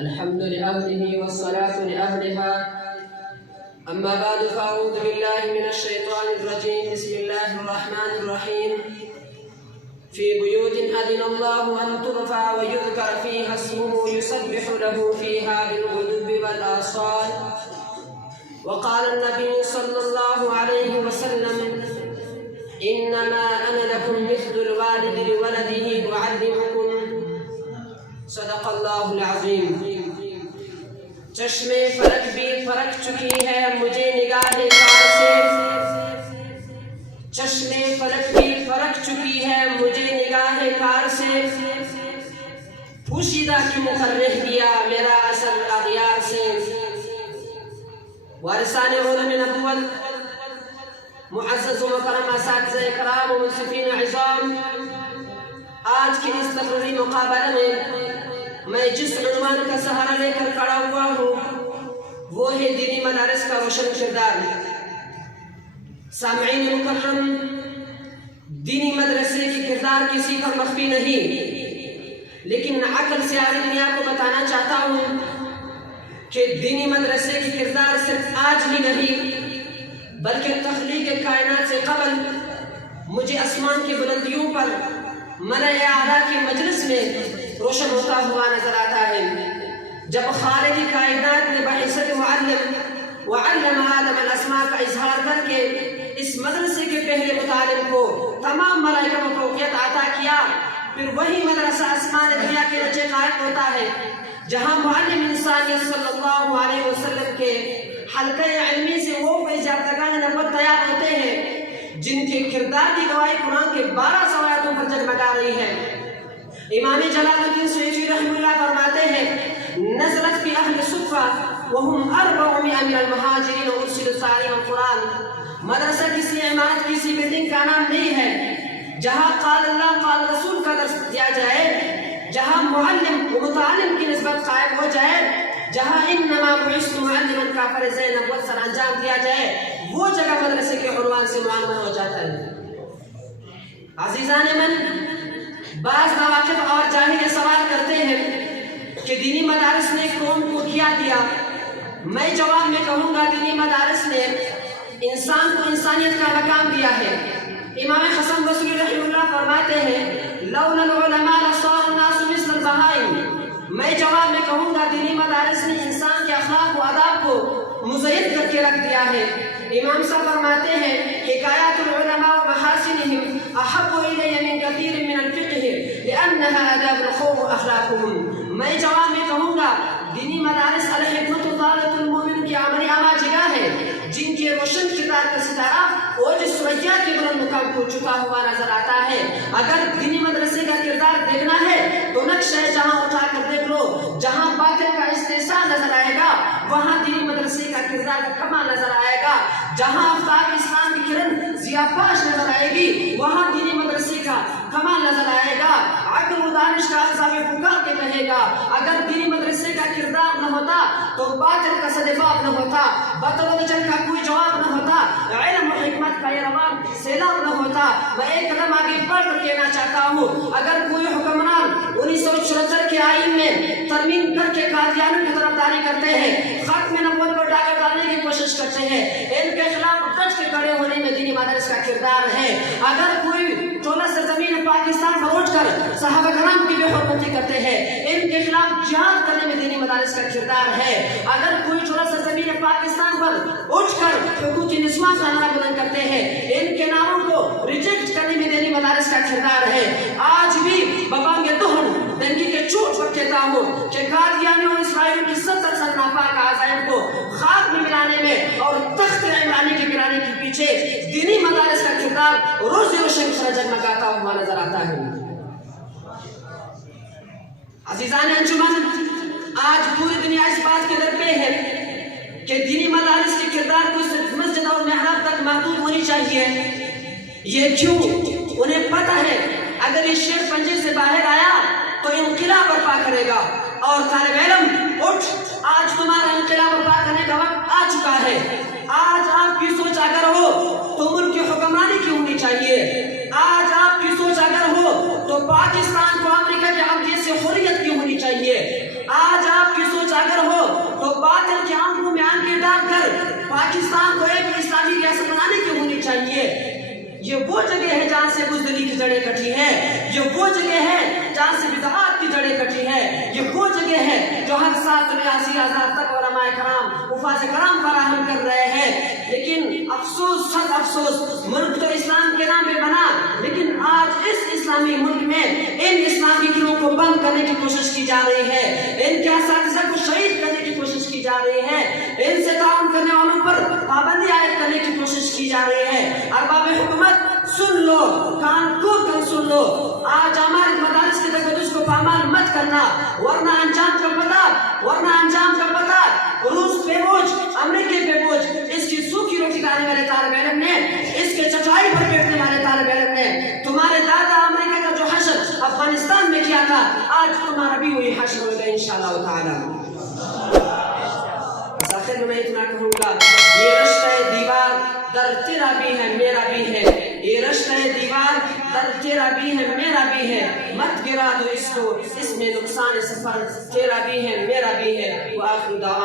الحمد لأهله والصلاة لأهلها. أما بعد فأعوذ بالله من الشيطان الرجيم. بسم الله الرحمن الرحيم. في بيوت أذن الله أن ترفع ويذكر فيها اسمه يسبح له فيها بالغدو والآصال. وقال النبي صلى الله عليه وسلم: إنما أنا لكم مثل الوالد لولده أعلمكم. صدق اللہ العظیم. چشم فلک بھی فرق چکی ہے مجھے نگاہ کار سے، چشم فلک بھی فرق چکی ہے مجھے نگاہ کار سے، پوشیدہ کی مقرر کیا میرا اثر اغیار سے. وارثان علم نبوت، معزز و مکرم اساتذہ کرام و منصفین عظام، آج کے اس تقریری مقابلہ میں میں جس عنوان کا سہارا لے کر کھڑا ہوا ہوں وہ ہے دینی مدارس کا روشن کردار. سامعین مکرم، دینی مدرسے کی کردار کسی پر مخفی نہیں، لیکن عقل سے آری دنیا کو بتانا چاہتا ہوں کہ دینی مدرسے کی کردار صرف آج ہی نہیں بلکہ تخلیق کائنات سے قبل مجھے آسمان کی بلندیوں پر ملأ اعلیٰ کی مجلس میں روشن ہوتا ہوا نظر آتا ہے. جب خالق کائنات نے بحیثیت معلم وعلم آدم الاسماء کا اظہار کر کے اس مدرسے کے پہلے متعلم کو تمام ملائکہ کو فوقیت عطا کیا، پھر وہی مدرسہ آسمان دنیا کے نیچے قائم ہوتا ہے جہاں معلم انسانیت صلی اللہ علیہ وسلم کے حلقہ علمی سے وہ فیض یافتگان نبوت تیار ہوتے ہیں جن کے کردار کی گواہی قرآن کے 12 آیاتوں پر جگمگا رہی ہے. امام جلال الدین سیوطی رحمہ اللہ فرماتے ہیں: نزلت فی اہل صفہ وهم 400 من المہاجرین ارسلوا تعلیم القرآن. مدرسہ کسی عمارت کسی بلڈنگ کا نام نہیں ہے جہاں قال اللہ قال رسول کا درس دیا جائے، جہاں معلم و متعلم کی نسبت قائم ہو جائے، جہاں انما بعثت معلما کا فرض نبوت سر انجام دیا جائے، وہ جگہ مدرسے کے عنوان سے معلوم ہو جاتا ہے. عزیزان من، بعض ناواقف اور جاہل سوال کرتے ہیں کہ دینی مدارس نے قوم کو کیا دیا. میں جواب میں کہوں گا دینی مدارس نے انسان کو انسانیت کا مقام دیا ہے. امام حسن بصری رحمہ اللہ فرماتے ہیں: لولا العلماء لصار الناس مثل البہائم. میں جواب میں کہوں گا دینی مدارس نے انسان کے اخلاق و آداب کو مزین کر کے رکھ دیا ہے. امام صاحب فرماتے ہیں: حکایات العلماء و محاسنهم احب الی من کثیر من الفقہ لانها آداب القوم و اخلاقهم. میں جواب میں کہوں گا دینی مدارس الحکمت ضالۃ المؤمن کی عملی اعلیٰ جگہ ہے جن کے روشن کردار کا ستارہ اوج ثریا کے بلند مقام کو چکا ہوا نظر آتا ہے. اگر دینی مدرسے کا کردار دیکھنا ہے تو نقشہ جہاں اٹھا کر دیکھ لو. جہاں باطل کا استحصال نظر آئے گا وہاں دینی مدرسے کا کردار کا کمال نظر آئے گا. جہاں آفتاب اسلام کی کرن ضیاء پاش نظر آئے گی وہاں دینی مدرسے کا کمال نظر آئے گا. عقل و دانش کا الزام پکار کے کہے گا اگر دینی مدرسے کا کردار نہ ہوتا تو باطل کا سدباب نہ ہوتا، بطل و جل کا کوئی جواب نہ ہوتا، علم و حکمت کا یہ روان سیلاب نہ ہوتا. میں ایک قدم آگے بڑھ کر کہنا چاہتا ہوں اگر کوئی حکمران 1974 کے آئین میں ترمیم کر کے قادیانیوں کی طرفداری کرتے ہیں، ختم نبوت پر ڈاکہ ڈالنے کی کوشش کرتے ہیں، ان کے خلاف ڈٹ کے کھڑے ہونے میں دینی مدارس کا کردار ہے. اگر کوئی ٹولہ سرزمین پاکستان پر اٹھ کر صحابہ کرام کی بے حرمتی کرتے ہیں، ان کے خلاف جہاد کرنے میں دینی مدارس کا کردار ہے. اگر کوئی ٹولہ سرزمین پاکستان پر اٹھ کر حقوق نسواں کا نعرہ بلند کرتے ہیں، ان کے ناموں کو ریجیکٹ کرنے میں دینی مدارس کا کردار ہے. آج بھی ببانگ دہن ڈنکی کے چوٹ پر کہتا ہوں کہ قادیانیوں اور اسرائیل کی 70 سال ناپاک عزائم کو خاک میں ملانے میں اور تخت عمرانی کے گرانے کے پیچھے دینی مدارس کا کردار روز روشن طرح جگمگاتا ہوا نظر آتا ہے. عزیزان انجمن، آج پوری دنیا اس بات کے در پہ ہے کہ دینی مدارس کے کردار کو صرف مسجد اور محراب تک محدود ہونی چاہیے. یہ کیوں؟ انہیں پتہ ہے اگر یہ شیر پنجے سے باہر آیا تو انقلاب برپا کرے گا. اور طالب علم اٹھ، آج تمہارا انقلاب برپا کرنے کا وقت آ چکا ہے. آج آپ کی سوچ اگر ہو تو ملک کی حکمرانی کی ہونی چاہیے. آج آپ کی سوچ اگر ہو تو پاکستان کو امریکہ کے عبدیت سے حریت کی ہونی چاہیے. آج آپ کی سوچ اگر ہو تو باطل کے آنکھوں میں آنکھیں ڈال کر پاکستان کو ایک اسلامی ریاست بنانے کی ہونی چاہیے۔ یہ وہ جگہ ہے جہاں سے بزدلی کی جڑیں کٹی ہے، یہ وہ جگہ ہے جہاں سے بدعات کی جڑیں کٹی ہے، یہ وہ جگہ ہے جو ہر سال 83,000 تک علماء کرام حفاظ کرام فراہم کر رہے ہیں۔ لیکن افسوس، سخت افسوس، ملک تو اسلام کے نام پہ بنا، لیکن آج اس اسلامی ملک میں ان اسلامی گروہوں کو بند کرنے کی کوشش کی جا رہی ہے، ان کے اساتذہ کو شہید کرنے کی کوشش کی جا رہی ہے، ان سے تعاون کرنے والوں پر پابندی عائد کرنے کی کوشش کی جا رہی ہے۔ ارباب حکومت سن لو، کان کھول کر سن لو، آج ہمارے مدارس کے تقدس کو پامال مت کرنا، ورنہ انجام کا پتہ روس پہ بوجھ، امریکہ پہ بوجھ، اس کی سوکھی روٹی کھانے والے طالب علم نے، اس کے چٹائی پر بیٹھنے والے طالب علم نے، تمہارے دادا امریکہ کا جو حشر افغانستان میں کیا تھا، آج تمہارا بھی وہی حشر ہوگا انشاءاللہ تعالی۔ آخر میں اتنا کہوں گا، یہ رشتہ دیوار در تیرا بھی ہے میرا بھی ہے، یہ رشتہ دیوار در تیرا بھی ہے میرا بھی ہے، مت گرا دو اس کو، اس میں نقصان سفر تیرا بھی ہے میرا بھی ہے۔ وآخر دعوانا